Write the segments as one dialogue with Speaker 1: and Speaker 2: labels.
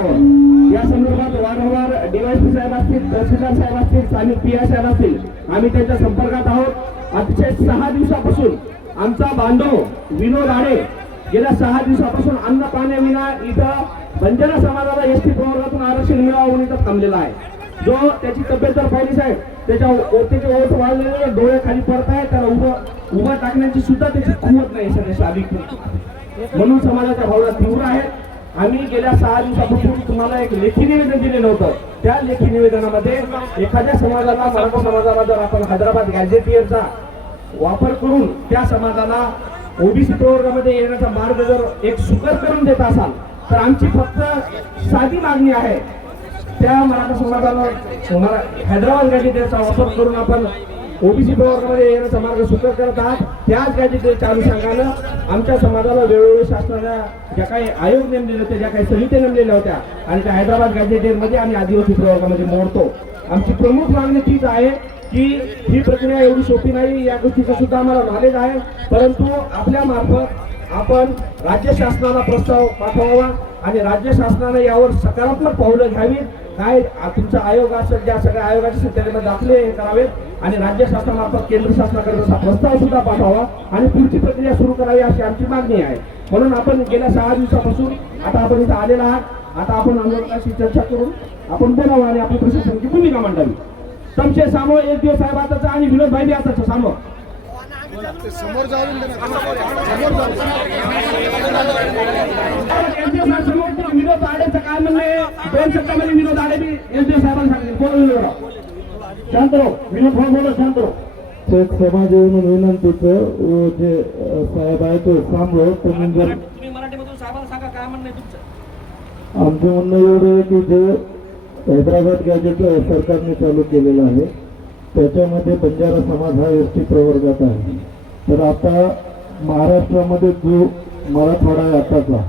Speaker 1: आहोत या संदर्भात वारंवार डीवायसी साहेब असतील तहसीलदार साहेब असतील स्थानिक पिया साहेब असतील आम्ही त्यांच्या संपर्कात आहोत. अतिशय सहा दिवसापासून आमचा बांधव विनोद आडे गेल्या सहा दिवसापासून अन्न पाण्याविना इथं बंजारा समाजाला एस टी प्रवर्गातून आरक्षण मिळावं म्हणून इथं थांबलेला आहे. जो त्याची तब्येत जर पाहिली साहेब त्याच्या त्याचे ओठ वाढलेले डोळे खाली पडत आहे त्याला उभं उभं टाकण्याची सुद्धा त्याची कुवत नाही सगळ्या शारीरिक म्हणून समाजाच्या भावना तीव्र आहेत आम्ही गेल्या सहा दिवसापासून तुम्हाला एक लेखी निवेदन दिलेलं होतं त्या लेखी निवेदनामध्ये एखाद्या समाजाला मराठा समाजाला जर आपण हैदराबाद गॅझेटियरचा वापर करून त्या समाजाला ओबीसी प्रवर्गामध्ये येण्याचा मार्ग जर एक सुकर करून देत असाल तर आमची फक्त साधी मागणी आहे. त्या मराठा समाजाला हैदराबाद गॅजेटेरचा वापर करून आपण ओबीसी प्रवर्गामध्ये येण्याचा मार्ग सुकर करत आहात. त्याच गॅजेटेरच्या अनुषंगानं आमच्या समाजाला वेळोवेळी शासनाच्या ज्या काही आयोग नेमलेले होते ज्या काही समित्या नेमलेल्या होत्या आणि त्या हैदराबाद गॅजेटेरमध्ये आम्ही आदिवासी प्रवर्गामध्ये मोडतो. आमची प्रमुख मागणी तीच आहे की ही प्रक्रिया एवढी सोपी नाही या गोष्टीचं सुद्धा आम्हाला नॉलेज आहे. परंतु आपल्या मार्फत आपण राज्य शासनाला प्रस्ताव पाठवावा आणि राज्य शासनाने यावर सकारात्मक पावलं घ्यावीत. काय? तुमच्या तुमचा आयोग असेल ज्या सगळ्या आयोगाच्या त्याच्यामध्ये दाखले हे करावेत. आणि राज्य शासनामार्फत केंद्र शासनाकडे तसा प्रस्ताव सुद्धा पाठवावा आणि पुढची प्रक्रिया सुरू करावी अशी आमची मागणी आहे. म्हणून आपण गेल्या सहा दिवसापासून आता आपण इथं आलेला आहात. आता आपण आंदोलनाशी चर्चा करून आपण बोलावं आणि आपली प्रशासनाची भूमिका मांडावी. तुमचे सामो एक दिवस साहेब आताचा आणि विनोद भाई आताचं सामो.
Speaker 2: समोर जाऊन समोर
Speaker 1: विनोद आडेचं काय म्हणणे दोन शब्दामध्ये विनोद आडे मी एस डी साहेबांना सांगितले बोला विनोद शांत राहो विनोद भाऊ बोला शांत राहो
Speaker 3: एक समाज म्हणून विनंतीच जे साहेब आहे तो सांगलो तुम्ही जर आमचं म्हणणं एवढं आहे की जे हैदराबाद गॅजेट सरकारने चालू केलेलं आहे त्याच्यामध्ये बंजारा समाज हा एस टी प्रवर्गात आहे. तर आता महाराष्ट्रामध्ये जो मराठवाडा आहे आताचा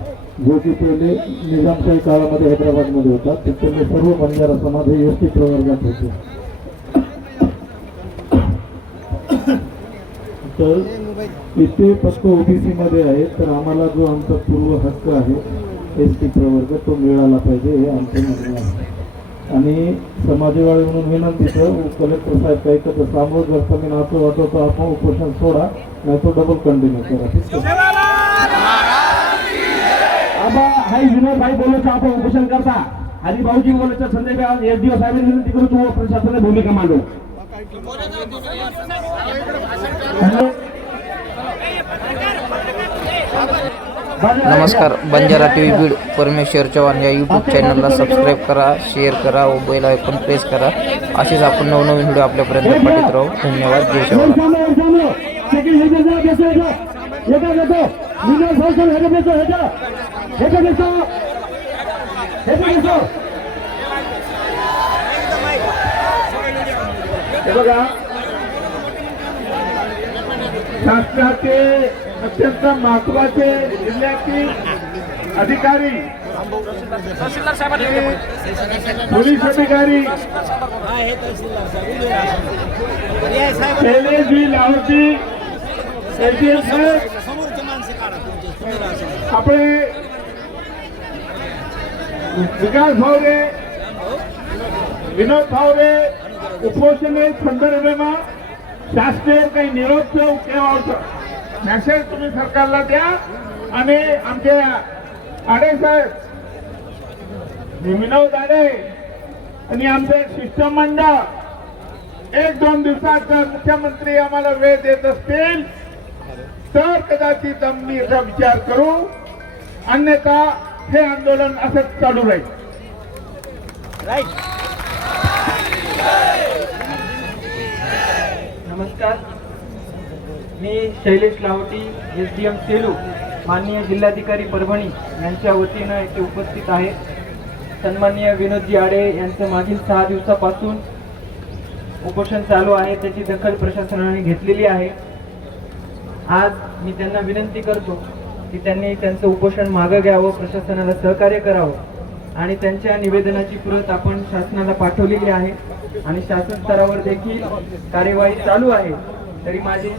Speaker 3: जो की पहिले निजामशाही काळामध्ये हैदराबादमध्ये होता तिथले सर्व बंजारा समाज हे एस टी प्रवर्गात होते. तर इथे फक्त ओबीसीमध्ये आहे तर आम्हाला जो आमचा पूर्व हक्क आहे एस टी प्रवर्ग तो मिळाला पाहिजे हे आमचं म्हणणं आहे. आणि समाजवाडी म्हणून विनंतीचं कलेक्टर साहेब काही कसं सामोरं जर कमी नाचो वाटो तर आपण उपोषण सोडा नाही तो डबल कंटिन्यू करा. ठीक आहे?
Speaker 1: आबा हाय विनोद भाई बोलायचं आपण उपोषण करता. हरी भाऊजी बोलायचं संध्याकाळ एस डी ओ साहेबांनी विनंती करू तू प्रशासनाने भूमिका मांडू.
Speaker 4: नमस्कार बंजारा टी व्ही बीड परमेश्वर चव्हाण या यूट्यूब चॅनलला सबस्क्राईब करा शेअर करा व बेल आयकॉन प्रेस करा. असेच आपण नवनवीन व्हिडिओ आपल्यापर्यंत पाठवत राहू. धन्यवाद. जय शिवराय
Speaker 1: हे बघा. शासनाचे अत्यंत महत्त्वाचे जिल्ह्यातील अधिकारी. पोलीस अधिकारी. शैलेशजी लाहोटी साहेब आपले विकास भावरे विनोद भावरे उपोषणे संदर्भમાં शासकीय काही निरोप केव्हा मेसेज तुम्ही सरकारला द्या आणि आमचे आडे साहेब विनोद आडे आणि आमचे शिष्टमंडळ एक दोन दिवसात जर मुख्यमंत्री आम्हाला वेळ देत असतील तर कदाचित आम्ही याचा विचार करू. अन्यथा हे आंदोलन असंच चालू राहील.
Speaker 5: नमस्कार. मी Shailesh Lahoti S D M Selu माननीय जिल्हाधिकारी परभणी यांच्या वतीनं येथे उपस्थित आहे. सन्माननीय विनोदजी आडे यांचं मागील सहा दिवसापासून उपोषण चालू आहे त्याची दखल प्रशासनाने घेतलेली आहे. आज मी त्यांना विनंती करतो की त्यांनी त्यांचं उपोषण मागं घ्यावं प्रशासनाला सहकार्य करावं आणि त्यांच्या निवेदनाची प्रत आपण शासनाला पाठवलेली आहे. आणि शासन स्तरावर देखील कार्यवाही चालू आहे. तरी माझी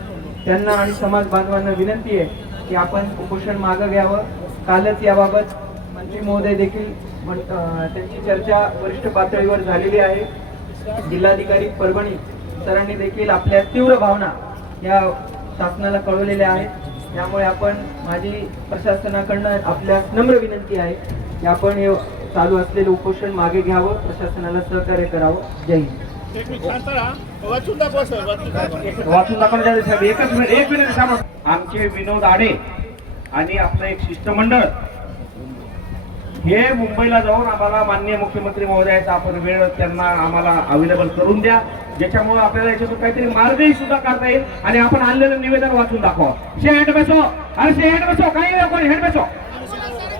Speaker 5: त्यांना आणि समाज बांधवांना विनंती आहे की आपण उपोषण मागं घ्यावं. कालच याबाबत मंत्री महोदय देखील म्हण- त्यांची चर्चा वरिष्ठ पातळीवर झालेली आहे. जिल्हाधिकारी परभणी सरांनी देखील आपल्या तीव्र भावना या शासनाला कळवलेल्या आहेत. त्यामुळे आपण माझी प्रशासनाकडनं आपल्या नम्र विनंती आहे की आपण हे चालू असलेलं उपोषण मागे घ्यावं. प्रशासनाला सहकार्य करावं. जय हिंद.
Speaker 2: वाचून दाखवा सर वाचून दाखवा.
Speaker 1: वाचून दाखवण्याच्या साहेब एकच मिनिट एक मिनिट थांबा. आमचे विनोद आडे आणि आपलं एक शिष्टमंडळ हे मुंबईला जाऊन आम्हाला माननीय मुख्यमंत्री महोदयाचा आपण वेळ त्यांना आम्हाला अवेलेबल करून द्या. ज्याच्यामुळे आपल्याला याच्यातून काहीतरी मार्गही सुद्धा करता येईल आणि आपण आणलेलं निवेदन वाचून दाखवा. शे हँड बसो अरे शे हँड बसो काही नाही कोणी हँड बसो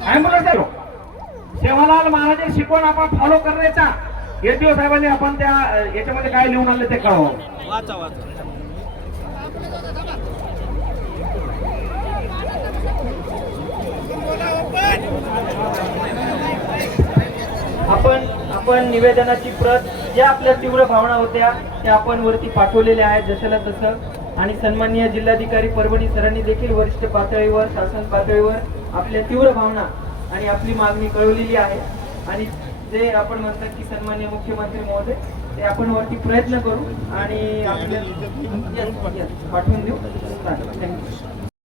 Speaker 1: ॲम्ब्युलन्स सेवालाल महाराजांची शिकवण आपण फॉलो करण्याचा एसडीओ साहेबांनी आपण त्या याच्यामध्ये काय लिहून आणलं ते कळवा.
Speaker 5: आपण आपण निवेदनाची प्रत ज्या आपल्या तीव्र भावना होत्या त्या आपण वरती पाठवलेल्या आहेत जशाला तसं. आणि सन्माननीय जिल्हाधिकारी परभणी सरांनी देखील वरिष्ठ पातळीवर शासन पातळीवर आपल्या तीव्र भावना आणि आपली मागणी कळवलेली आहे. आणि जे आपण म्हणतात की सन्मान्य मुख्यमंत्री महोदय ते आपण वरती प्रयत्न करू आणि आपल्या पाठवून देऊ. थँक्यू